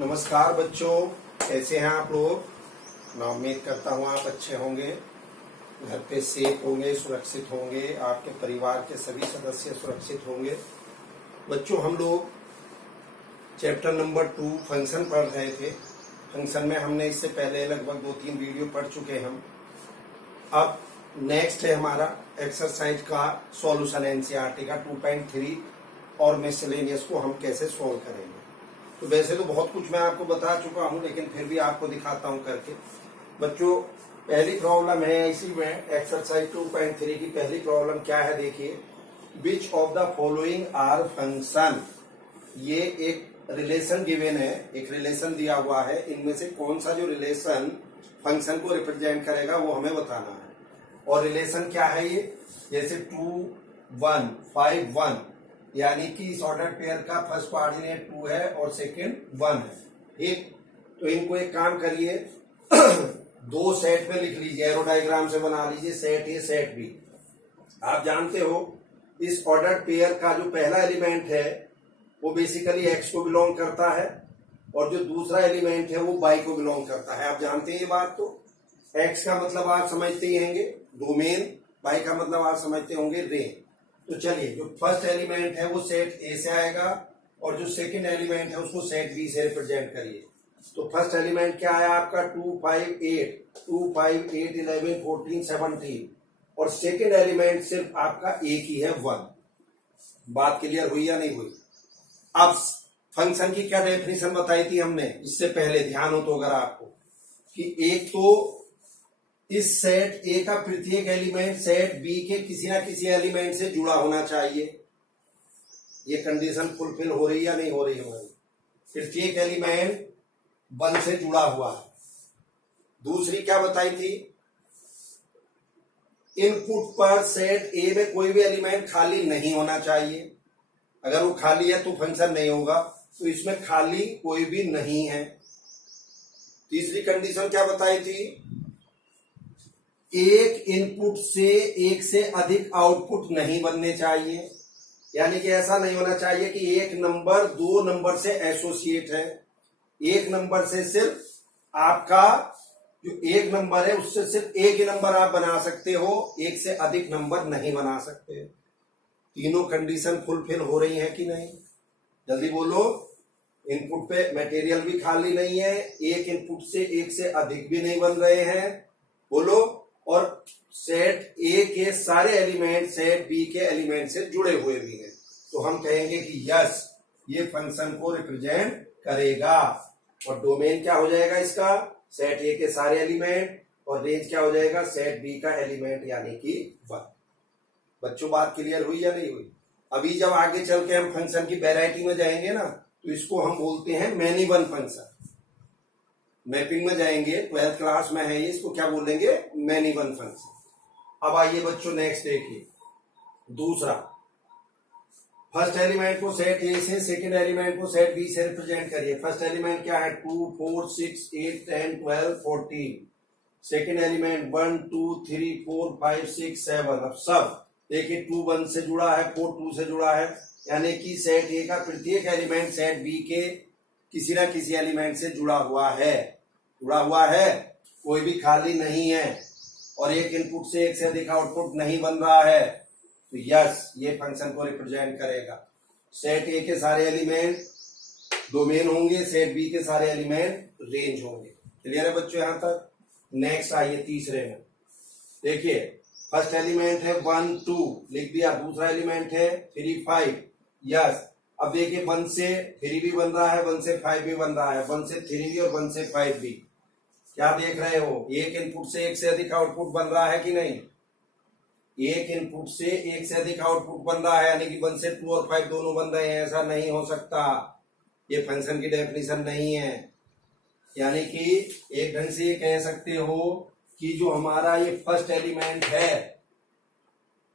नमस्कार बच्चों, कैसे हैं आप लोग। मैं उम्मीद करता हूं आप अच्छे होंगे, घर पे सेफ होंगे, सुरक्षित होंगे, आपके परिवार के सभी सदस्य सुरक्षित होंगे। बच्चों, हम लोग चैप्टर नंबर 2 फंक्शन पढ़ रहे थे। फंक्शन में हमने इससे पहले लगभग 2-3 वीडियो पढ़ चुके हैं हम। अब नेक्स्ट है हमारा एक्सरसाइज का सॉल्यूशन एनसीईआरटी का 2.3 और मिसलेनियस को हम कैसे सॉल्व करेंगे। तो वैसे तो बहुत कुछ मैं आपको बता चुका हूं, लेकिन फिर भी आपको दिखाता हूं करके। बच्चों, पहली प्रॉब्लम है इसी में एक्सरसाइज 2.3 की पहली प्रॉब्लम क्या है, देखिए। Which of the following are function. ये एक रिलेशन गिवन है, एक रिलेशन दिया हुआ है। इनमें से कौन सा जो रिलेशन फंक्शन को रिप्रेजेंट करेगा वो हमें बताना है। और रिलेशन क्या है ये, जैसे 2, 1, 5, 1, यानी कि इस ऑर्डर पेयर का फर्स्ट कोऑर्डिनेट 2 है और सेकंड 1 है। ठीक, तो इनको एक काम करिए, दो सेट में लिख लीजिए, एरो डायग्राम से बना लीजिए, सेट ए सेट बी। आप जानते हो इस ऑर्डर पेयर का जो पहला एलिमेंट है वो बेसिकली एक्स को बिलोंग करता है और जो दूसरा एलिमेंट है वो वाई को बिलोंग करता है। आप जानते हैं ये बात। तो एक्स का मतलब आप समझते ही होंगे डोमेन, वाई का मतलब आप समझते होंगे रेंज। तो चलिए, जो फर्स्ट एलिमेंट है वो सेट ए से आएगा और जो सेकंड एलिमेंट है उसको सेट बी से रिप्रेजेंट करिए। तो फर्स्ट एलिमेंट क्या है आपका 2, 5, 8 11 14 17 और सेकंड एलिमेंट सिर्फ आपका एक ही है 1। बात क्लियर हुई या नहीं हुई। अब फंक्शन की क्या डेफिनेशन बताई थी हमने इससे पहले, ध्यान हो तो अगर आपको, कि एक तो इस सेट ए का प्रत्येक एलिमेंट सेट बी के किसी ना किसी एलिमेंट से जुड़ा होना चाहिए। ये कंडीशन फुलफिल हो रही या नहीं हो रही हमारी। प्रत्येक एलिमेंट 1 से जुड़ा हुआ है। दूसरी क्या बताई थी, इनपुट पर सेट ए में कोई भी एलिमेंट खाली नहीं होना चाहिए। अगर वो खाली है तो फंक्शन नहीं होगा, तो इसमें खाली कोई भी नहीं है। तीसरी कंडीशन क्या बताई थी, एक इनपुट से एक से अधिक आउटपुट नहीं बनने चाहिए। यानी कि ऐसा नहीं होना चाहिए कि एक नंबर 2 नंबर से एसोसिएट है। एक नंबर से सिर्फ आपका जो एक नंबर है उससे सिर्फ एक ही नंबर आप बना सकते हो, एक से अधिक नंबर नहीं बना सकते। तीनों कंडीशन फुलफिल हो रही है कि नहीं, जल्दी बोलो। इनपुट पे मटेरियल भी खाली नहीं है, एक इनपुट से एक से अधिक भी नहीं बन रहे हैं, बोलो। और सेट ए के सारे एलिमेंट सेट बी के एलिमेंट से जुड़े हुए भी हैं। तो हम कहेंगे कि यस, ये फंक्शन को रिप्रेजेंट करेगा। और डोमेन क्या हो जाएगा इसका, सेट ए के सारे एलिमेंट, और रेंज क्या हो जाएगा, सेट बी का एलिमेंट यानी कि 1। बच्चों, बात क्लियर हुई या नहीं हुई। अभी जब आगे चल के हम फंक्शन की वैरायटी में जाएंगे ना, तो इसको हम बोलते हैं मैनी वन फंक्शन। मैपिंग में जाएंगे, 12th क्लास में है ये, इसको क्या बोलेंगे, मैनी वन फंक्शन। अब आइए बच्चों, नेक्स्ट देखिए। दूसरा, फर्स्ट एलिमेंट को सेट ए से, सेकंड एलिमेंट को सेट बी से रिप्रेजेंट करिए। फर्स्ट एलिमेंट क्या है, 2, 4, 6, 8, 10, 12, 14। Second element 1, 2, 3, 4, 5, 6, 7। अब सब देखिए, 2 1 से जुड़ा है, 4 2 से जुड़ा है, यानी कि सेट ए का प्रत्येक एलिमेंट सेट बी के किसी ना किसी एलिमेंट से जुड़ा हुआ है। जुड़ा हुआ है, कोई भी खाली नहीं है, और एक इनपुट से एक से अधिक आउटपुट नहीं बन रहा है। तो यस, ये फंक्शन को रिप्रेजेंट करेगा। सेट ए के सारे एलिमेंट डोमेन होंगे, सेट बी के सारे एलिमेंट रेंज होंगे। क्लियर है बच्चों यहां तक। नेक्स्ट आइए तीसरे में। देखिए, फर्स्ट एलिमेंट है 1, 2 लिख दिया, दूसरा एलिमेंट है 3, 5। यस, अब देखिए 1 से 3 भी बन रहा है, 1 से 5 भी बन रहा है, 1 से 3 भी और 1 से 5 भी। क्या देख रहे हो, एक इनपुट से एक से अधिक आउटपुट बन रहा है कि नहीं। एक इनपुट से एक से अधिक आउटपुट बन रहा है, यानी कि 1 से 2 और 5 दोनों बन रहे हैं। ऐसा नहीं हो सकता, ये फंक्शन की डेफिनेशन नहीं है। यानी कि एक ढंग से ये कह सकते हो कि जो हमारा ये फर्स्ट एलिमेंट है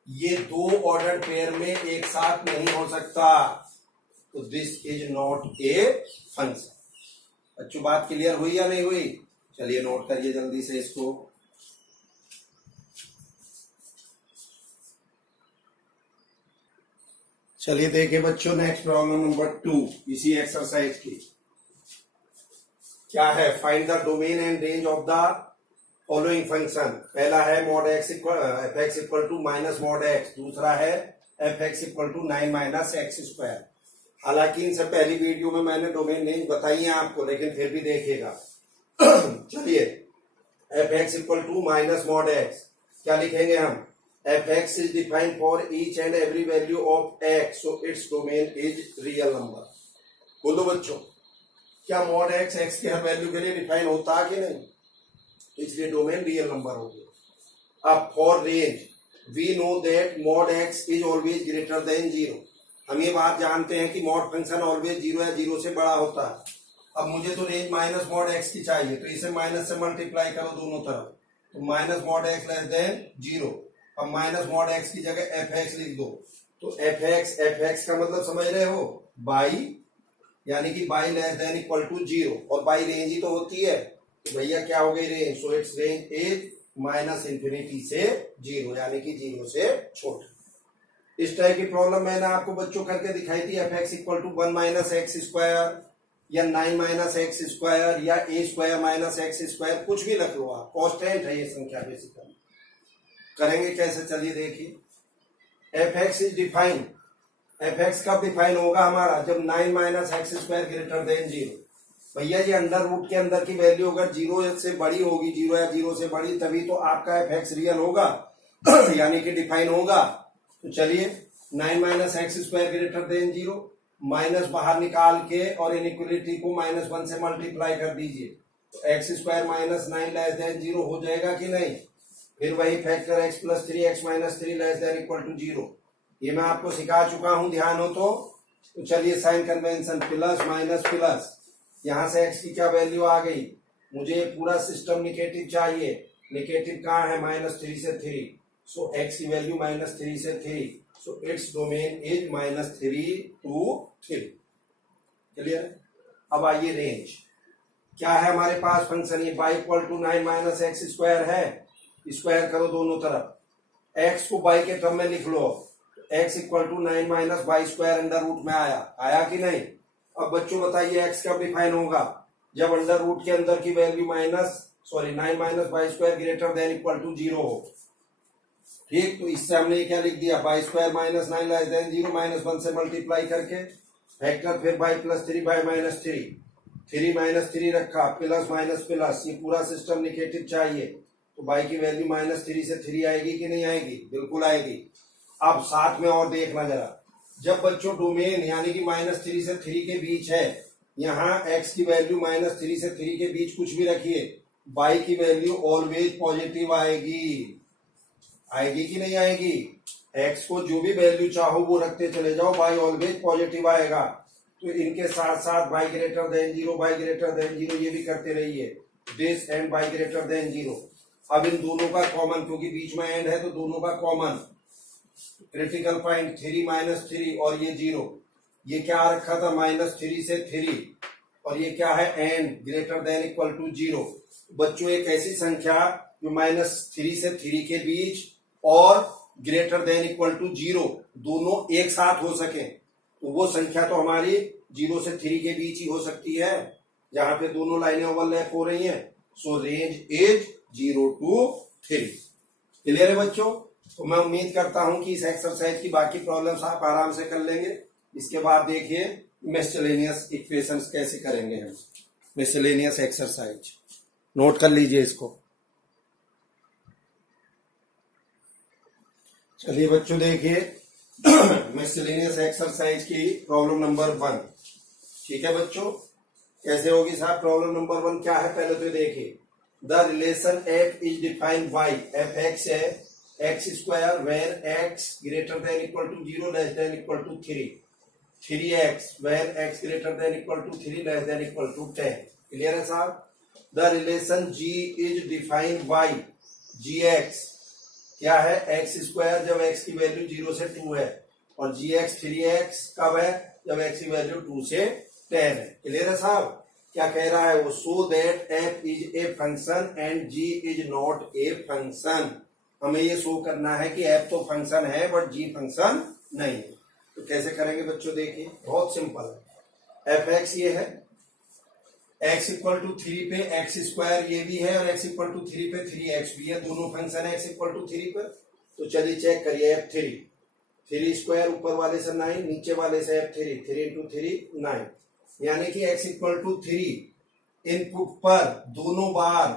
ये 2 ऑर्डर पेयर में एक साथ नहीं हो सकता। तो this is not a function. बच्चों, बात क्लियर हुई या नहीं हुई। चलिए नोट करिए जल्दी से इसको। चलिए देखिए बच्चों, नेक्स्ट प्रॉब्लम नंबर 2 इसी एक्सरसाइज की। क्या है, find the domain and range of the following function. पहला है mod x f x equal to minus mod x, दूसरा है f x equal to 9 minus x square. हालांकि इनसे पहली वीडियो में मैंने डोमेन रेंज बताई है आपको, लेकिन फिर भी देखिएगा। चलिए, f x equal to minus mod x, क्या लिखेंगे हम, f x is defined for each and every value of x, so its domain is real number. बोलो बच्चों, क्या mod x x के हर वैल्यू के लिए डिफाइन होता है कि नहीं, तो इसलिए डोमेन रियल नंबर हो गया। अब for range we know that mod x is always greater than 0। हम ये बात जानते हैं कि mod फंक्शन ऑलवेज 0 या 0 से बड़ा होता है। अब मुझे तो रेंज माइनस mod x की चाहिए, तो इसे माइनस से मल्टीप्लाई करो दोनों तरफ, तो minus mod x less than 0। अब माइनस mod x की जगह एफ एक्स लिख दो, तो एफ एक्स का मतलब समझ रहे हो, बाई, यानी कि y less than equal to 0, और बाई रेंज ही तो होती है, तो भैया क्या हो गई range, so it's range is minus infinity से 0, यानी कि 0 से छोटा। इस टाइप की प्रॉब्लम मैंने आपको बच्चों करके दिखाई थी, f x equal to 1 minus x square या 9 माइनस एक्स स्क्वायर या a square minus x square, कुछ भी रख लो आप, कॉन्स्टेंट है ये संख्या बेसिकली। करेंगे कैसे, चलिए देखिए। F x is define, F x कब डिफाइन होगा हमारा, जब 9 minus x square greater than 0। भैया ये अंडर रूट के अंदर की वैल्यू अगर 0 से बड़ी होगी, 0 या 0 से बड़ी, तभी तो आपका एफ एक्स रियल होगा, यानी कि डिफाइन होगा। तो चलिए, 9 minus x square greater than 0, minus बाहर निकाल के और इनइक्वलिटी को -1 से मल्टीप्लाई कर दीजिए, तो x square minus 9 less than 0 हो जाएगा कि नहीं। फिर वही factor x plus 3 x minus 3 less than equal to 0, ये मैं आपको सिखा चुका हूं, ध्यान हो तो चलिए sign convention, plus minus plus, यहां से x की क्या वैल्यू आ गई, मुझे पूरा सिस्टम निगेटिव चाहिए, निगेटिव कहाँ है, -3 से 3, सो x की वैल्यू -3 से 3, so its domain is -3 to 3। Clear. अब आइए रेंज, क्या है हमारे पास फंक्शन, ये y equal to 9 minus x square है, स्क्वायर करो दोनों तरफ, x को y के टर्म में लिख लो, x equal to 9 minus y square under root में आया कि नहीं। अब बच्चों बताइए x कब डिफाइन होगा, जब अंडर रूट के अंदर की value 9 minus y square greater than equal to 0 हो। ठीक, तो इससे हमने क्या लिख दिया, y square minus 9 less than 0, -1 से मल्टीप्लाई करके फैक्टर, फिर बाई प्लस 3 बाई -3, 3 -3 रखा, प्लस माइनस प्लस, ये पूरा सिस्टम निगेटिव चाहिए, तो बाई की वैल्यू -3 से 3 आएगी कि नहीं आएगी, बिल्कुल आएगी। अब साथ में और देखना जरा, जब बच्चों डोमेन यानी कि -3 से 3 के बीच है, यहाँ x की वैल्यू -3 से 3 के बीच कुछ भी रखिए, y की वैल्यू ऑलवेज पॉजिटिव आएगी, आएगी कि नहीं आएगी। x को जो भी वैल्यू चाहो वो रखते चले जाओ, y ऑलवेज पॉजिटिव आएगा। तो इनके साथ साथ y greater than 0, y greater than 0 ये भी करते रहिए, this and y greater than 0। अब इन दोनों का कॉमन, क्योंकि बीच में एंड है तो दोनों का कॉमन, क्रिटिकल पॉइंट 3 -3 और ये 0, ये क्या रखा था, -3 से 3, और ये क्या है, and greater than equal to 0। बच्चों एक ऐसी संख्या जो -3 से 3 के बीच और ग्रेटर देन इक्वल टू 0 दोनों एक साथ हो सके, तो वो संख्या तो हमारी 0 से 3 के बीच ही हो सकती है, जहां पे दोनों लाइनें ओवरलैप हो रही हैं। सो रेंज इज 0 to 3। क्लियर है बच्चों। तो मैं उम्मीद करता हूं कि इस एक्सरसाइज की बाकी प्रॉब्लम्स आप आराम से कर लेंगे। इसके बाद देखिए मिसलेनियस इक्वेशंस कैसे करेंगे हम, मिसलेनियस एक्सरसाइज नोट कर लीजिए इसको। चलिए बच्चों देखिए मिसलेनियस एक्सरसाइज की प्रॉब्लम नंबर 1। ठीक है बच्चों, कैसे होगी साहब प्रॉब्लम नंबर 1, क्या है पहले तो देखिए। The relation f is defined by, f x है x square where x greater than equal to 0 less than equal to 3x where x greater than equal to 3 less than equal to 10। Clear है साहब। The relation g is defined by g x, क्या है, x square जब x की value 0 से 2 है, और जी x 3x कब है, जब x की वैल्यू 2 से 10 है। क्लियर है साहब। क्या कह रहा है वो, so that f is a function and g is not a function. हमें ये शो करना है कि f तो फंक्शन है बट g फंक्शन नहीं है। तो कैसे करेंगे बच्चों, देखिए बहुत सिंपल है। एफ एक्स ये है, x इक्वल टू 3 पे एक्स स्क्वायर ये भी है और x इक्वल टू 3 पे 3x भी है, दोनों फंक्शन है x इक्वल टू 3 पर। तो चलिए चेक करिए f3 3 स्क्वायर ऊपर वाले से 9 नीचे वाले से f3 3 इंटू 3 9, यानी कि x इक्वल टू 3 इनपुट पर दोनों बार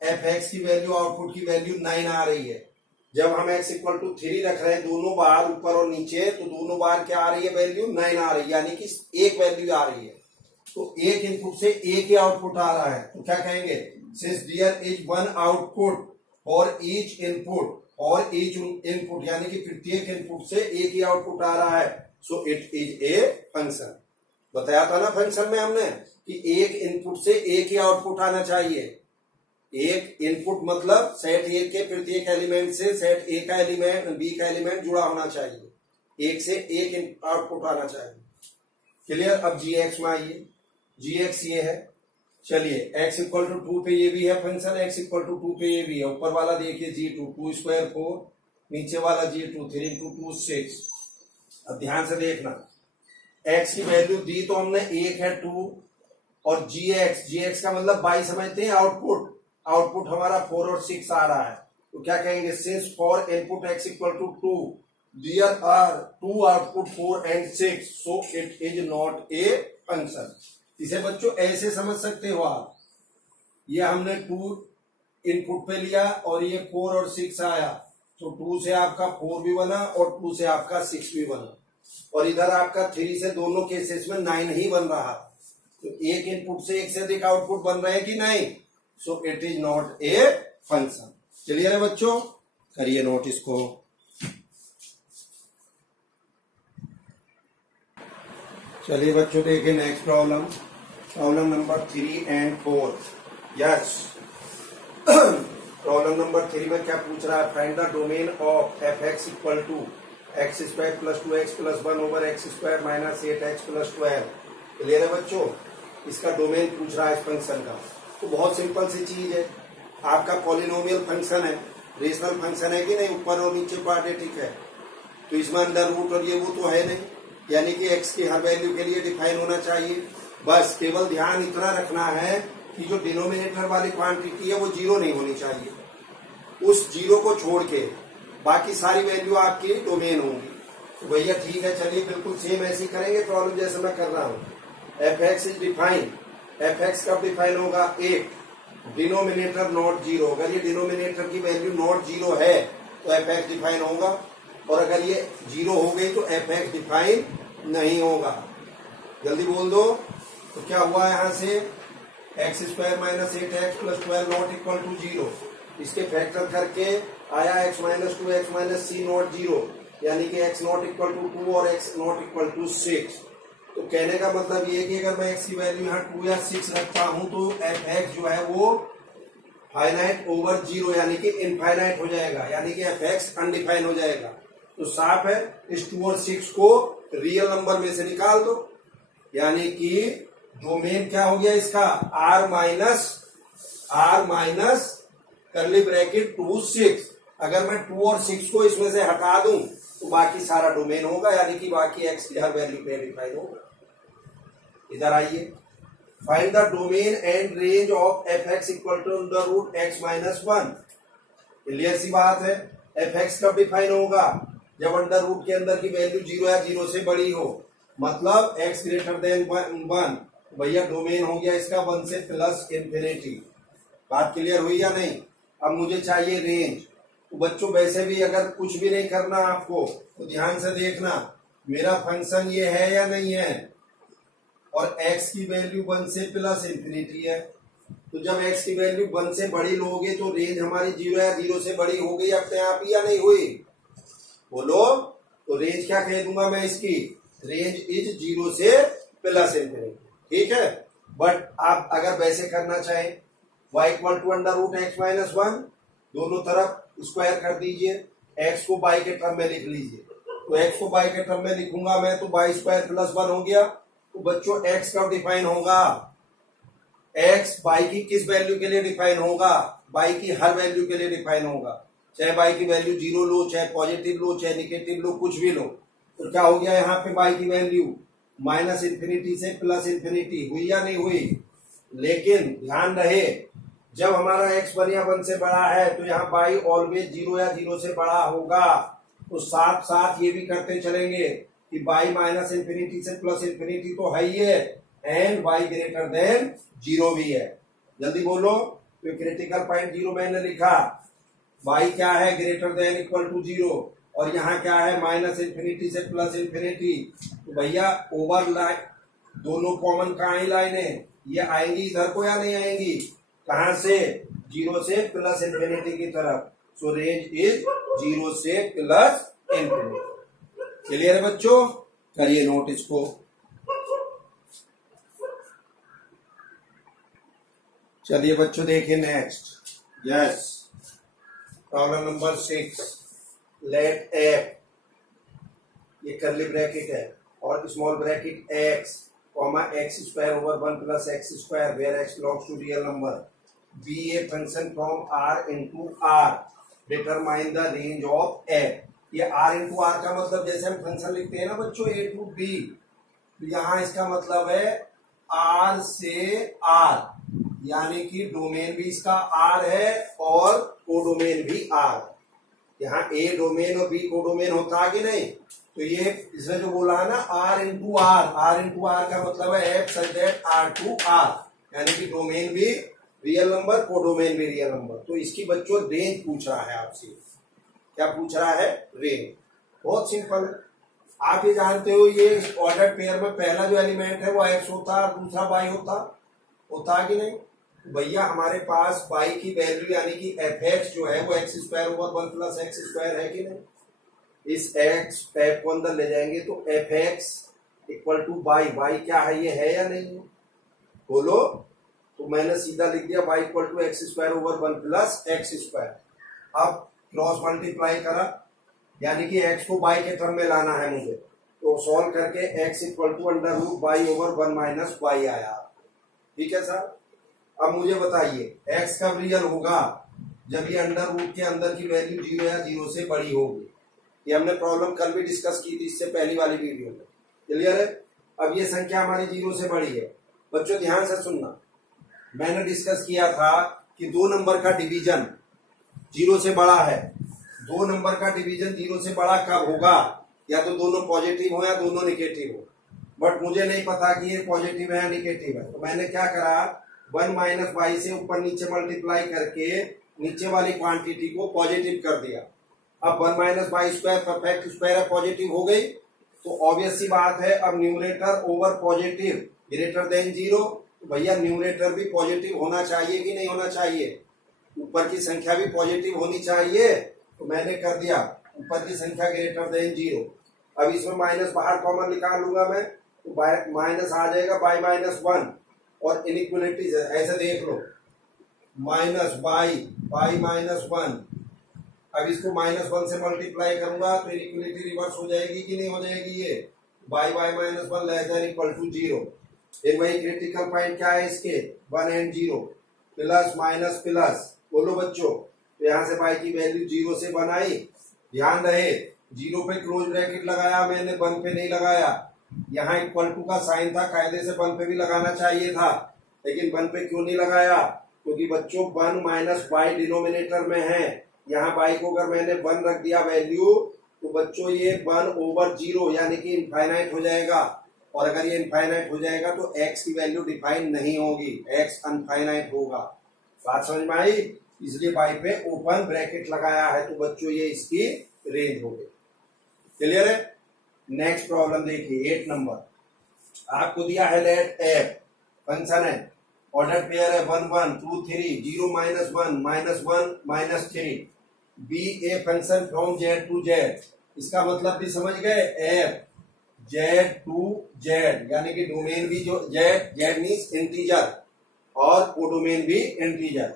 fx की वैल्यू आउटपुट की वैल्यू 9 आ रही है। जब हम x इक्वल टू 3 रख रहे हैं दोनों बार ऊपर और नीचे, तो दोनों बार क्या आ रही है वैल्यू 9 आ रही है, यानी कि एक वैल्यू आ रही है। तो एक इनपुट से एक ही आउटपुट आ रहा है, तो क्या कहेंगे, since there is one output और ईच इनपुट और ईच इनपुट, यानी कि प्रत्येक इनपुट से एक ही आउटपुट आ रहा है, सो इट इज ए फंक्शन। बताया था ना फंक्शन में हमने कि एक इनपुट से एक ही आउटपुट आना चाहिए। एक इनपुट मतलब सेट ए के प्रत्येक एलिमेंट से सेट ए का एलिमेंट बी का एलिमेंट जुड़ा होना चाहिए, एक से एक आउटपुट आना चाहिए। क्लियर। अब जी एक्स में आइए, जी एक्स ये है, चलिए x इक्वल टू 2 पे ये भी है फंक्शन, x इक्वल टू 2 पे ये भी है। ऊपर वाला देखिए g2 2 स्क्वायर 4, नीचे वाला g2 3 इंटू 2 6। अब ध्यान से देखना, x की वैल्यू दी तो हमने एक है 2 और gx का मतलब बाई समझते हैं आउटपुट, आउटपुट हमारा 4 और 6 आ रहा है। तो क्या कहेंगे, since for input x equal to 2 there are 2 output 4 and 6, so it is not a function. इसे बच्चों ऐसे समझ सकते हो आप, ये हमने 2 इनपुट पे लिया और ये 4 और 6 आया, तो 2 से आपका 4 भी बना और 2 से आपका 6 भी बना, और इधर आपका 3 से दोनों केसेस में 9 ही बन रहा। तो एक इनपुट से एक से अधिक आउटपुट बन रहे हैं कि नहीं, so it is not a function. चलिए रे बच्चों, करिए नोट इसको। चलिए बच्चों देखिए next problem, problem number 3 and 4। Yes, problem number 3 में क्या पूछ रहा है, find the domain of f x equal to x square plus 2x plus 1 over x square minus 8x plus 12। Clear है बच्चों, इसका डोमेन पूछ रहा है इस फंक्शन का। तो बहुत सिंपल सी चीज है, आपका पॉलिनोमियल फंक्शन है, रेशनल फंक्शन है कि नहीं, ऊपर और नीचे क्वाड्रेटिक है, तो इसमें अंडर रूट और ये वो तो है नहीं, यानी कि x की हर वैल्यू के लिए डिफाइन होना चाहिए। बस केवल ध्यान इतना रखना है कि जो डिनोमिनेटर वाली क्वांटिटी है वो जीरो नहीं होनी चाहिए, उस जीरो को छोड़ के बाकी सारी वैल्यू आपकी डोमेन होंगी। तो भैया ठीक है, चलिए बिल्कुल सेम ऐसे ही करेंगे प्रॉब्लम जैसे मैं कर रहा हूँ। F x is define, F x कब डिफाइन होगा, एक डिनोमिनेटर नॉट जीरो, अगर ये डिनोमिनेटर की वैल्यू नॉट जीरो है तो एफ एक्स डिफाइन होगा, और अगर ये जीरो हो गई तो एफ एक्स डिफाइन नहीं होगा। जल्दी बोल दो। तो क्या हुआ यहां से, x square minus 8x plus 12 not equal to zero, इसके फैक्टर करके आया x minus 2 x minus c not zero, यानी कि x नॉट इक्वल टू 2 और x नॉट इक्वल टू 6। तो कहने का मतलब ये कि अगर मैं x की वैल्यू यहाँ 2 या 6 रखता हूं तो एफ एक्स जो है वो फाइनाइट ओवर जीरो यानी कि इनफाइनाइट हो जाएगा, यानी कि एफ एक्स अनडिफाइन हो जाएगा। तो साफ है, इस 2 और 6 को रियल नंबर में से निकाल दो, यानी कि डोमेन क्या हो गया इसका, r माइनस करली ब्रैकेट 2 6। अगर मैं 2 और 6 को इसमें से हटा दूं तो बाकी सारा डोमेन होगा, यानी कि बाकी x की हर वैल्यू पे डिफाइन होगा। इधर आइए, find the domain and range of f x equal to under root x minus 1। Clear सी बात है, एफ एक्स कब डिफाइन होगा, जब अंडर रूट के अंदर की वैल्यू जीरो या जीरो से बड़ी हो, मतलब x ग्रेटर देन 1। भैया डोमेन हो गया इसका 1 से प्लस इंफिनिटी। बात क्लियर हुई या नहीं। अब मुझे चाहिए रेंज। तो बच्चों वैसे भी अगर कुछ भी नहीं करना आपको तो ध्यान से देखना, मेरा फंक्शन ये है या नहीं है, और x की वैल्यू 1 से प्लस इंफिनिटी है। तो जब x की वैल्यू 1 से बड़ी लोगे तो रेंज हमारी जीरो या जीरो से बड़ी हो गई अपने आप ही या नहीं हुई, बोलो। तो रेंज क्या कह दूंगा मैं इसकी, रेंज इज जीरो से प्लस इंफिनिटी, ठीक है। बट आप अगर वैसे करना चाहें, y equal to under root x minus 1, दोनों तरफ स्क्वायर कर दीजिए, x को y के टर्म में लिख लीजिए। तो x को y के टर्म में लिखूंगा मैं तो y स्क्वायर प्लस 1 हो गया। तो बच्चों x कब डिफाइन होगा, x y की किस वैल्यू के लिए डिफाइन होगा, y की हर वैल्यू के लिए डिफाइन होगा, चाहे y की वैल्यू जीरो लो, चाहे पॉजिटिव लो, चाहे निगेटिव लो, कुछ भी लो। तो क्या हो गया यहाँ पे y की वैल्यू माइनस इंफिनिटी से प्लस इंफिनिटी हुई या नहीं हुई। लेकिन ध्यान रहे जब हमारा x 1 या 1 से बड़ा है तो यहाँ y ऑलवेज 0 या 0 से बड़ा होगा। तो साथ साथ ये भी करते चलेंगे कि y माइनस इंफिनिटी से प्लस इंफिनिटी तो है ही है एंड y ग्रेटर देन 0 भी है। जल्दी बोलो। तो क्रिटिकल पॉइंट 0 मैंने लिखा, y क्या है ग्रेटर देन इक्वल टू 0 और यहाँ क्या है माइनस इंफिनिटी से प्लस इंफिनिटी। तो भैया ओवर लाइन दोनों कॉमन कहाँ ही लाइनें ये आएंगी इधर को या नहीं आएंगी, कहां से 0 से प्लस इंफिनिटी की तरफ। सो रेंज इज 0 से प्लस इंफिनिटी। क्लियर है बच्चों, करिए नोट इसको। चलिए बच्चों देखिए next. Yes, problem number 6। Let f, ये करली ब्रैकेट है और small bracket x comma x square over 1 plus x square where x belongs to real number be a function from R into R determine the range of f. ये R into R का मतलब जैसे हम function लिखते हैं ना बच्चों ए to be, तो यहाँ इसका मतलब है आर से आर, यानी कि डोमेन भी इसका आर है और कोडोमेन भी आर। यहाँ ए डोमेन और बी कोडोमेन होता है कि नहीं। तो ये इसने जो बोला है ना R into R, R into R का मतलब है f such that R to R, यानी कि डोमेन भी रियल नंबर कोडोमेन भी रियल नंबर। तो इसकी बच्चों रेंज पूछ रहा है आपसे। क्या पूछ रहा है? रेंज। बहुत सिंपल है, आप ये जानते हो ये ऑर्डर पेयर में पहला जो एलिमेंट है वो एक्स होता है और दूसरा वाई होता है कि नहीं। भैया हमारे पास y की वैल्यू यानी कि एफ एक्स जो है वो x square over 1 plus x square है कि नहीं। इस x एफ को अंदर ले जाएंगे तो f x equal to y, y क्या है ये है या नहीं है बोलो। तो मैंने सीधा लिख दिया y equal to x square over 1 plus x square. अब क्रॉस मल्टीप्लाई करा यानी कि x को y के टर्म में लाना है मुझे, तो सॉल्व करके x equal to under root y over 1 minus y आया। ठीक है सर। अब मुझे बताइए x कब रियल होगा? जब ये अंडर रूट के अंदर की वैल्यू 0 या 0 से बड़ी होगी। ये हमने प्रॉब्लम कल भी डिस्कस की थी इससे पहली वाली वीडियो में। क्लियर है। अब ये संख्या हमारी 0 से बड़ी है। बच्चों ध्यान से सुनना, मैंने डिस्कस किया था कि 2 नंबर का डिवीजन 0 से बड़ा है। 2 नंबर का डिवीजन 0 से बड़ा कब होगा? या तो दोनों पॉजिटिव हो या दोनों निगेटिव हो। बट मुझे नहीं पता कि ये पॉजिटिव है या निगेटिव है, तो मैंने क्या करा 1 माइनस वाई से ऊपर नीचे मल्टीप्लाई करके नीचे वाली क्वांटिटी को पॉजिटिव कर दिया। अब 1 minus y square perfect square है, पॉजिटिव हो गई। तो ऑब्वियस सी बात है अब numerator over positive greater than 0। तो भैया न्यूमरेटर भी पॉजिटिव होना चाहिए कि नहीं होना चाहिए? ऊपर की संख्या भी पॉजिटिव होनी चाहिए। तो मैंने कर दिया ऊपर की संख्या ग्रेटर देन 0। अब इसमें माइनस बाहर कॉमन निकाल लूंगा मैं, तो माइनस आ जाएगा बाई माइनस 1 और इनइक्वलिटीज ऐसे देख लो माइनस बाई माइनस 1। अब इसको माइनस 1 से मल्टीप्लाई करूंगा तो इनइक्वलिटी रिवर्स हो जाएगी कि नहीं हो जाएगी? ये y minus 1 less than equal to 0। फिर वही क्रिटिकल पॉइंट क्या है इसके 1 एंड 0 प्लस माइनस प्लस। बोलो बच्चों, तो यहाँ से बाई की वैल्यू 0 से 1 आई। ध्यान रहे 0 पे क्लोज ब्रैकेट लगाया मैंने, 1 पे नहीं लगाया। यहाँ इक्वल टू का साइन था, कायदे से 1 पे भी लगाना चाहिए था, लेकिन 1 पे क्यों नहीं लगाया? क्योंकि बच्चों 1 माइनस वाई डिनोमिनेटर में है। यहाँ वाई को अगर मैंने 1 रख दिया वैल्यू तो बच्चों ये 1 ओवर 0 यानी कि इनफाइनाइट हो जाएगा। और अगर ये इनफाइनाइट हो जाएगा तो x की वैल्यू डिफाइन नहीं होगी, x अनफाइनाइट होगा। बात समझ में आई? इसलिए वाई पे ओपन ब्रैकेट लगाया है। तो बच्चों ये इसकी रेंज हो गई। क्लियर है। नेक्स्ट प्रॉब्लम देखिए 8 नंबर। आपको दिया है लेट एफ फंक्शन है, ऑर्डर पेयर है 1 1 2 3 0 minus 1 minus 1 minus 3 be a function from Z to Z. इसका मतलब भी समझ गए, एफ जेड टू जेड यानी कि डोमेन भी जो जेड मीन्स इंटीजर और कोडोमेन भी इंटीजर।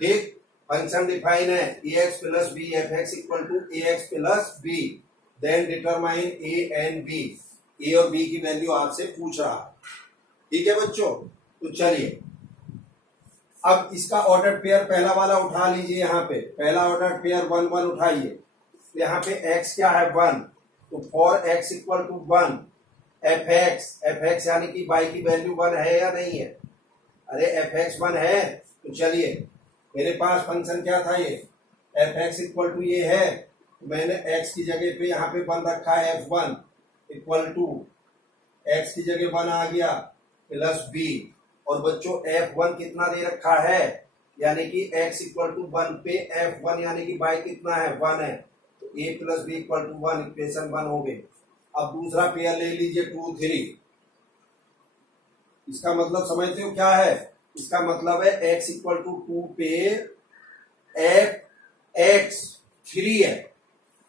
ठीक। फंक्शन डिफाइन है a x plus b f x equal to a x plus b. Then determine a and b. A और बी की वैल्यू आपसे पूछ रहा है। ठीक है बच्चों। तो चलिए अब इसका ऑर्डर पेयर पहला वाला उठा लीजिए। यहाँ पे पहला ऑर्डर पेयर 1 1 उठाइए। यहाँ पे x क्या है 1, तो for x equal to 1 f x यानी कि y की वैल्यू 1 है या नहीं है? अरे एफ एक्स 1 है तो चलिए मेरे पास फंक्शन क्या था, ये एफ एक्स इक्वल टू ये है, मैंने एक्स की जगह पे यहाँ पे 1 रखा है, f1 इक्वल टू एक्स की जगह 1 आ गया प्लस बी। और बच्चों f1 कितना दे रखा है, यानी कि x इक्वल टू 1 पे f1 यानी कि y कितना है 1 है, तो a plus b equal to 1, equation 1 हो गए। अब दूसरा पेयर ले लीजिए 2 3। इसका मतलब समझते हो क्या है, इसका मतलब है x इक्वल टू 2 पे एफ एक्स 3 है,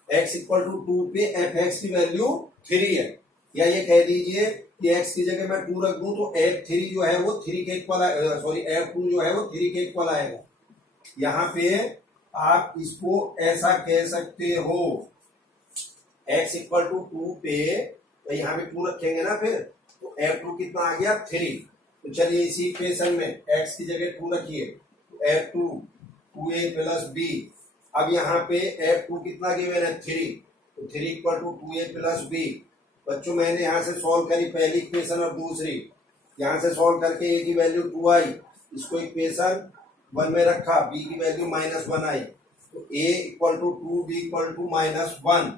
x इक्वल टू 2 पे एफ एक्स की वैल्यू 3 है, या ये कह दीजिए कि x की जगह मैं 2 रख दूं तो f3 जो है वो 3 के इक्वल, सॉरी f2 जो है वो 3 के इक्वल आएगा। यहाँ पे आप इसको ऐसा कह सकते हो, x इक्वल टू 2 पे, तो यहाँ पे 2 रखेंगे ना, फिर तो f2 कितना आ गया 3। तो चलिए इसी इक्वेशन में x की जगह 2 रखिए, तो f2 2a प्लस b। अब यहाँ पे f2 कितना गिवन है 3, तो 3 equal to 2a plus b। बच्चों मैंने यहाँ से सॉल्व करी पहली इक्वेशन और दूसरी, यहाँ से सॉल्व करके a की वैल्यू 2 आई, इसको इक्वेशन 1 में रखा, b की वैल्यू -1 आई, तो a equal to 2 b equal to -1,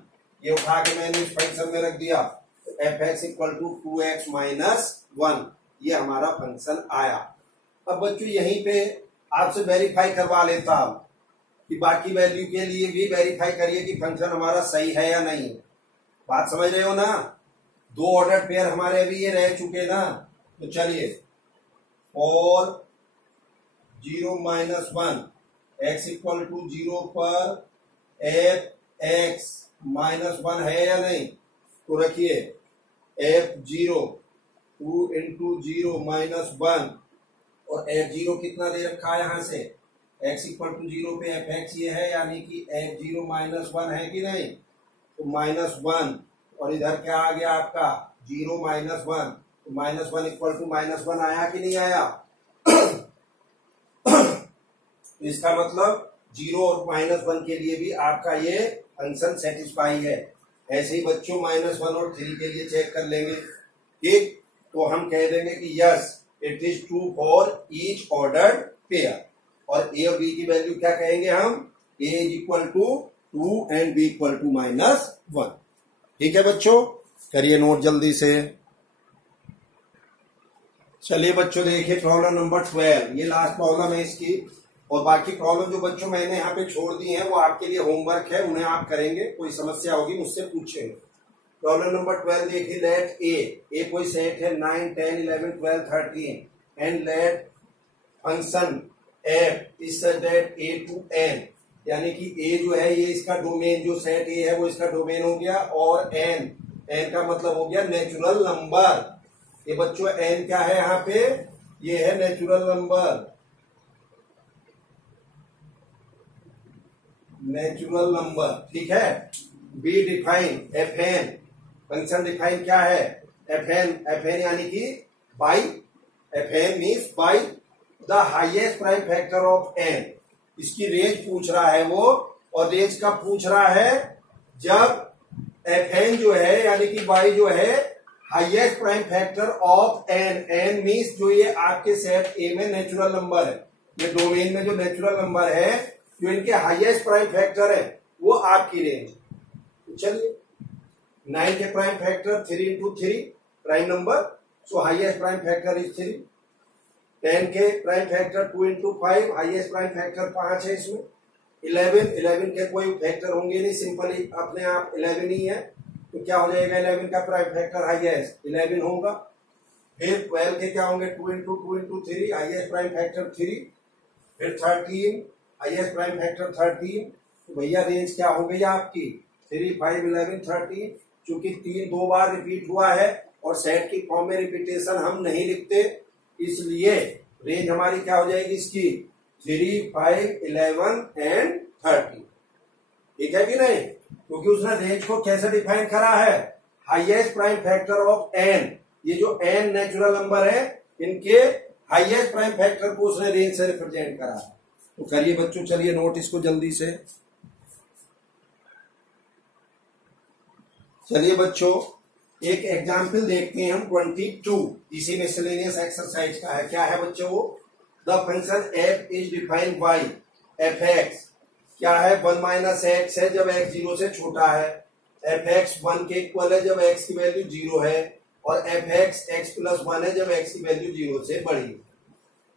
ये उठा के मैंने इस फंक्शन में रख दिया, तो f x equal to 2x -1, ये हमारा फंक्शन आया। अब बच्चों यहीं पे आपसे वेरीफाई करवा लेता हूं कि बाकी वैल्यू के लिए भी वेरीफाई करिए कि फंक्शन हमारा सही है या नहीं। बात समझ रहे हो ना, 2 ऑर्डर पेयर हमारे अभी ये रह चुके ना, तो चलिए और 0 -1 x इक्वल टू 0 पर एफ एक्स -1 है या नहीं, तो रखिए f0 2 इंटू 0 -1 और f0 कितना दे रखा है यहाँ से, x इक्वल टू 0 पे एफ एक्स ये है, यानी कि f0 -1 है कि नहीं, तो -1 और इधर क्या आ गया आपका 0 -1, तो -1 इक्वल टू -1 आया कि नहीं आया। तो इसका मतलब 0 और -1 के लिए भी आपका ये फंक्शन सेटिस्फाई है। ऐसे ही बच्चों -1 और 3 के लिए चेक कर लेंगे, ठीक, तो हम कह देंगे कि yes it is true for each ordered pair, और ए और बी की वैल्यू क्या कहेंगे हम, a is equal to 2 and b equal to -1। ठीक है बच्चों, करिए नोट जल्दी से। चलिए बच्चों देखिए प्रॉब्लम नंबर 12, ये लास्ट प्रॉब्लम है इसकी, और बाकी प्रॉब्लम जो बच्चों मैंने यहाँ पे छोड़ दी है वो आपके लिए होमवर्क है, उन्हें आप करेंगे, कोई समस्या होगी मुझसे पूछेंगे। प्रॉब्लम नंबर 12 देखिए, लेट ए कोई सेट है 9 10 11 12 13 and let function F is such that a to n, यानी कि a जो है ये इसका डोमेन, जो सेट a है वो इसका डोमेन हो गया, और n का मतलब हो गया नेचुरल नंबर। ये बच्चों n क्या है यहाँ पे, ये है नेचुरल नंबर, नेचुरल नंबर, ठीक है। Be define fn, function define क्या है fn यानी कि by, fn means by the highest prime factor of n। इसकी रेंज पूछ रहा है वो, और रेंज कब पूछ रहा है, जब fn जो है यानी कि बाई जो है highest prime factor of n means जो ये आपके सेट ए में नेचुरल नंबर है, ये डोमेन में जो नेचुरल नंबर है जो इनके हाईएस्ट प्राइम फैक्टर है वो आपकी रेंज। तो चलिए 9 के prime factor 3 into 3 prime number, so highest prime factor is 3। 10 के prime factor 2 into 5, highest prime factor 5 है इसमें। 11 के कोई फैक्टर होंगे नहीं, सिंपली अपने आप 11 ही है, तो क्या हो जाएगा 11 का प्राइम फैक्टर हाईएस्ट 11 होगा। फिर 12 के क्या होंगे 2 इंटू 3, हाईएस्ट प्राइम फैक्टर 3। फिर 13 हाईएस्ट प्राइम फैक्टर 13, तो भैया रेंज क्या हो गई आपकी 3 5 11 13। चूंकि 3 2 बार रिपीट हुआ है और सेट की फॉर्म में रिपीटेशन हम नहीं लिखते, इसलिए रेंज हमारी क्या हो जाएगी इसकी 3 5 11 एंड 13। ठीक है कि नहीं, क्योंकि उसने रेंज को कैसे डिफाइन करा है, highest prime factor of n, ये जो n नेचुरल नंबर है इनके हाईएस्ट प्राइम फैक्टर को उसने रेंज से रिप्रेजेंट करा है। तो करिए बच्चों, चलिए नोट इसको जल्दी से। चलिए बच्चों एक एग्जाम्पल देखते हैं हम 22 इसी मिसलेनियस एक्सरसाइज का है। क्या है बच्चों वो, the function F is defined by f x, क्या है 1 माइनस एक्स है जब एक्स 0 से छोटा है, एफ एक्स 1 के इक्वल है जब एक्स की वैल्यू 0 है, और एफ एक्स एक्स प्लस 1 है जब एक्स की वैल्यू 0 से बड़ी है।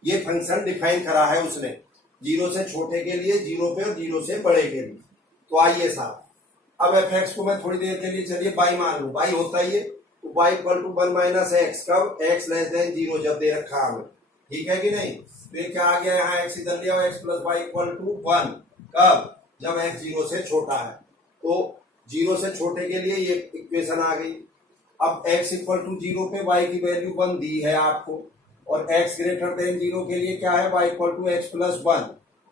ये फंक्शन डिफाइन करा है उसने 0 से छोटे के लिए 0 पे और 0 से बड़े के लिए। तो आइए साहब, अब एफ एक्स को मैं थोड़ी देर के लिए चलिए बाई मान लू, बाई होता ही है, तो y equal to 1 minus x, कब एक्स लेस देन 0 जब दे रखा हमें, ठीक है कि नहीं। तो ये क्या आ गया, यहाँ एक्स इधर लिया, x plus y equal to 1, कब, जब एक्स 0 से छोटा है। तो 0 से छोटे के लिए ये इक्वेशन आ गई। अब x इक्वल टू 0 पे y की वैल्यू 1 दी है आपको, और x ग्रेटर देन 0 के लिए क्या है, y equal to x plus 1।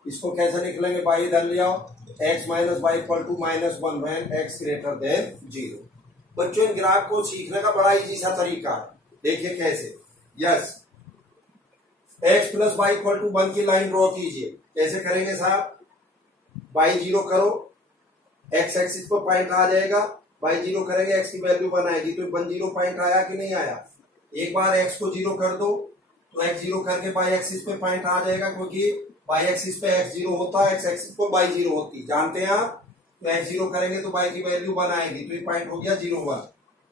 इसको कैसे लिख लेंगे, y इधर ले आओ, x minus y equal to -1 when x greater than 0। बच्चों इन ग्राफ को सीखने का बड़ा इजी सा तरीका है, देखिए कैसे। Yes, x plus y equal to 1 की लाइन ड्रॉ कीजिए। कैसे करेंगे साहब, y 0 करो, x एक्सिस पर पॉइंट आ जाएगा, y 0 करेंगे x की वैल्यू 1 आएगी, तो 1 0 पॉइंट आया कि नहीं आया। एक बार x को 0 कर दो तो x 0 करके y एक्सिस पे पॉइंट आ जाएगा, क्योंकि y एक्सिस पे x 0 होता है, x एक्सिस पे y 0 होती है, जानते हैं आप। तो x 0 करेंगे तो y की वैल्यू 1 आएगी, तो ये पॉइंट हो गया 0 1।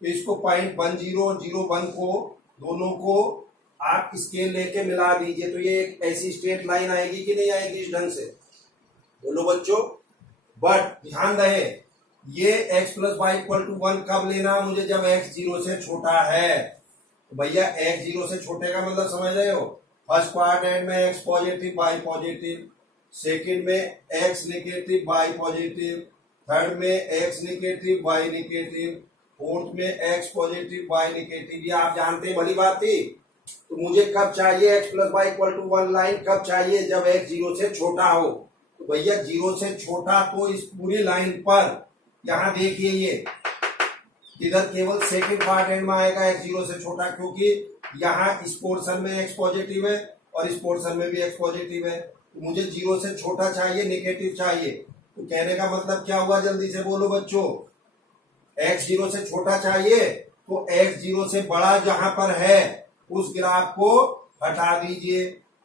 तो इसको पॉइंट 1 0 और 0 1 को दोनों को आप स्केल लेके मिला दीजिए, तो ये एक ऐसी स्ट्रेट लाइन आएगी कि नहीं आएगी इस ढंग से, बोलो बच्चों। बट ध्यान रहे, ये x plus y equal to 1 कब लेना मुझे, जब x 0 से छोटा है। तो भैया x 0 से छोटे का मतलब समझ रहे हो, फर्स्ट क्वाड्रेंट में x positive y positive, second में x negative y positive, third में x negative y negative, fourth में x पॉजिटिव y नेगेटिव। ये आप जानते हैं भली बात थी। तो मुझे कब चाहिए x plus y equal to 1 line, कब चाहिए, जब x 0 से छोटा हो। तो भैया 0 से छोटा, तो इस पूरी लाइन पर यहां देखिए ये इधर केवल सेकंड क्वाड्रेंट में आएगा x 0 से छोटा, क्योंकि यहाँ इस पोर्शन में x पॉजिटिव है और इस पोर्शन में भी x पॉजिटिव है। तो मुझे 0 से छोटा चाहिए, नेगेटिव चाहिए। तो कहने का मतलब क्या हुआ, जल्दी से बोलो बच्चों, x 0 से छोटा चाहिए, तो x 0 से बड़ा जहां पर है उस ग्राफ को हटा दीजिए।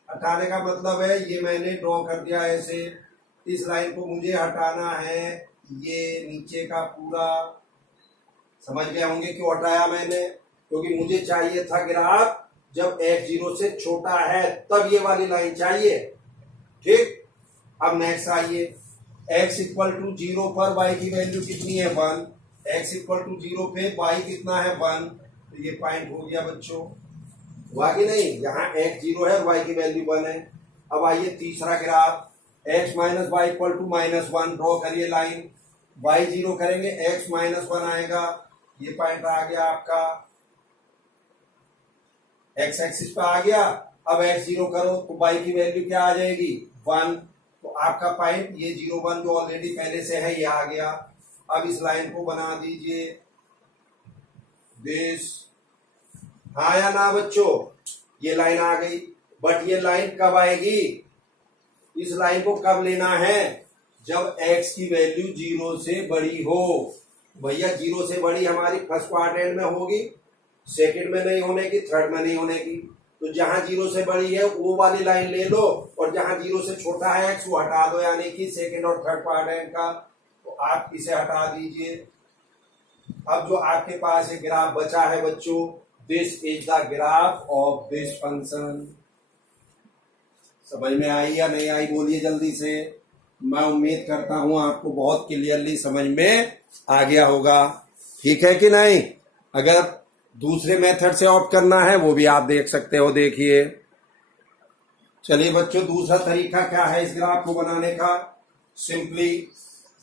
हटाने का मतलब है ये मैंने ड्रॉ कर दिया ऐसे, इस लाइन को मुझे हटाना है, ये नीचे का पूरा, समझ गए होंगे क्यों हटाया मैंने, क्योंकि मुझे चाहिए था ग्राफ जब x 0 से छोटा है, तब ये वाली लाइन चाहिए, ठीक। अब नेक्स्ट आइए, x इक्वल टू 0 पर y की वैल्यू कितनी है 1, x इक्वल टू 0 पे y कितना है 1, तो ये पॉइंट हो गया बच्चों, हुआ कि नहीं। यहाँ x 0 है, y की वैल्यू 1 है। अब आइए तीसरा graph, x minus y equal to -1, draw करिए लाइन, y 0 करेंगे x -1 आएगा, ये पॉइंट आ गया आपका, x एक्सिस पे आ गया। अब x 0 करो तो y की वैल्यू क्या आ जाएगी 1, तो आपका पॉइंट ये 0 1 जो ऑलरेडी पहले से है ये आ गया। अब इस लाइन को बना दीजिए दिस, हाँ या ना बच्चों, ये लाइन आ गई। बट ये लाइन कब आएगी, इस लाइन को कब लेना है, जब x की वैल्यू 0 से बड़ी हो। भैया 0 से बड़ी हमारी फर्स्ट क्वाड्रेंट में होगी, सेकंड में नहीं होने की, थर्ड में नहीं होने की। तो जहां 0 से बड़ी है वो वाली लाइन ले लो, और जहां 0 से छोटा है x वो हटा दो, यानी कि सेकंड और थर्ड क्वाड्रेंट का। तो आप इसे हटा दीजिए। अब जो आपके पास एक ग्राफ बचा है बच्चों, this is the graph of this function. समझ में आई या नहीं आई, बोलिए जल्दी से। मैं उम्मीद करता हूं आपको बहुत क्लियरली समझ में आ गया होगा, ठीक है कि नहीं। अगर दूसरे मेथड से ऑप्ट करना है वो भी आप देख सकते हो, देखिए। चलिए बच्चों, दूसरा तरीका क्या है इस ग्राफ को बनाने का, simply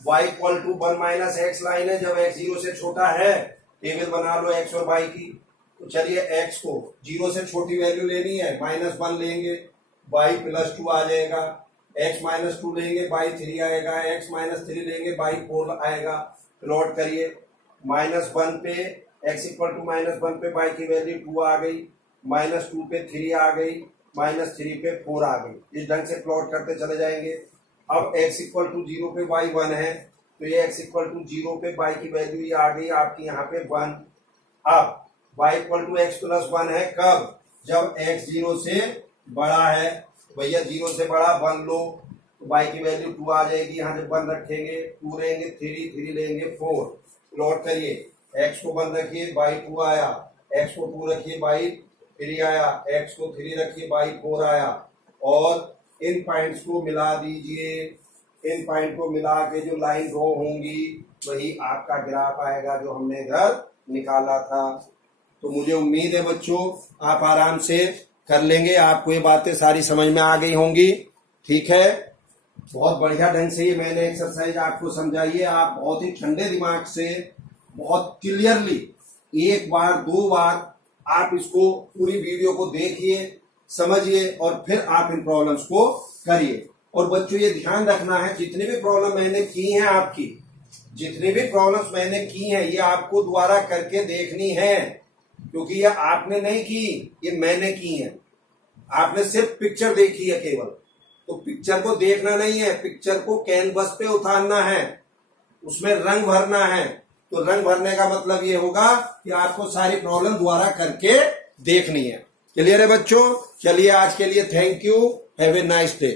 y equal to 1 minus x line है, जब x 0 से छोटा है, टेबल बना लो x और y की। तो चलिए x को 0 से छोटी वैल्यू लेनी है, -1 लेंगे, y +2 आ जाएगा, x -2 लेंगे y 3 आएगा, x -3 लेंगे y 4 आएगा। प्लॉट करिए, -1 पे x इक्वल टू -1 पे y की वैल्यू 2 आ गई, -2 पे 3 आ गई, -3 पे 4 आ गई। इस ढंग से प्लॉट करते चले जाएंगे। अब x इक्वल टू 0 पे y 1 है, तो ये x इक्वल टू 0 पे y की वैल्यू ये आ गई आपकी यहाँ पे 1। अब y equal to x plus 1 है कब? जब x 0 से बड़ा है। भैया 0 से बड़ा 1 लो तो y की वैल्यू 2 आ जाएगी। यहाँ जब 1 रखेंगे 2 लेंगे 3 लेंगे 4। प्लॉट करिए, x को 1 रखिए y 2 आया, x को 2 रखिए y 3 आया, x को 3 रखिए y 4 आया। और इन पॉइंट्स को मिला दीजिए, इन पॉइंट को मिला के जो लाइन ड्रॉ होंगी वही आपका ग्राफ आएगा जो हमने इधर निकाला था। तो मुझे उम्मीद है बच्चों आप आराम से कर लेंगे, आपको ये बातें सारी समझ में आ गई होंगी। ठीक है, बहुत बढ़िया ढंग से ये मैंने एक्सरसाइज आपको समझाई है। आप बहुत ही ठंडे दिमाग से बहुत क्लियरली एक बार 2 बार आप इसको पूरी वीडियो को देखिए, समझिए और फिर आप इन प्रॉब्लम्स को करिए। और बच्चों ये ध्यान रखना है जितनी भी प्रॉब्लम मैंने की हैं आपकी, जितनी भी प्रॉब्लम्स मैंने की हैं ये आपको दोबारा करके देखनी है, क्योंकि ये आपने नहीं की, ये मैंने की है। आपने सिर्फ पिक्चर देखी है केवल, तो पिक्चर को देखना नहीं है, पिक्चर को कैनवस पे उतारना है, उसमें रंग भरना है। तो रंग भरने का मतलब ये होगा कि आपको सारी प्रॉब्लम दोबारा करके देखनी है। क्लियर है बच्चों? चलिए आज के लिए thank you, have a nice day.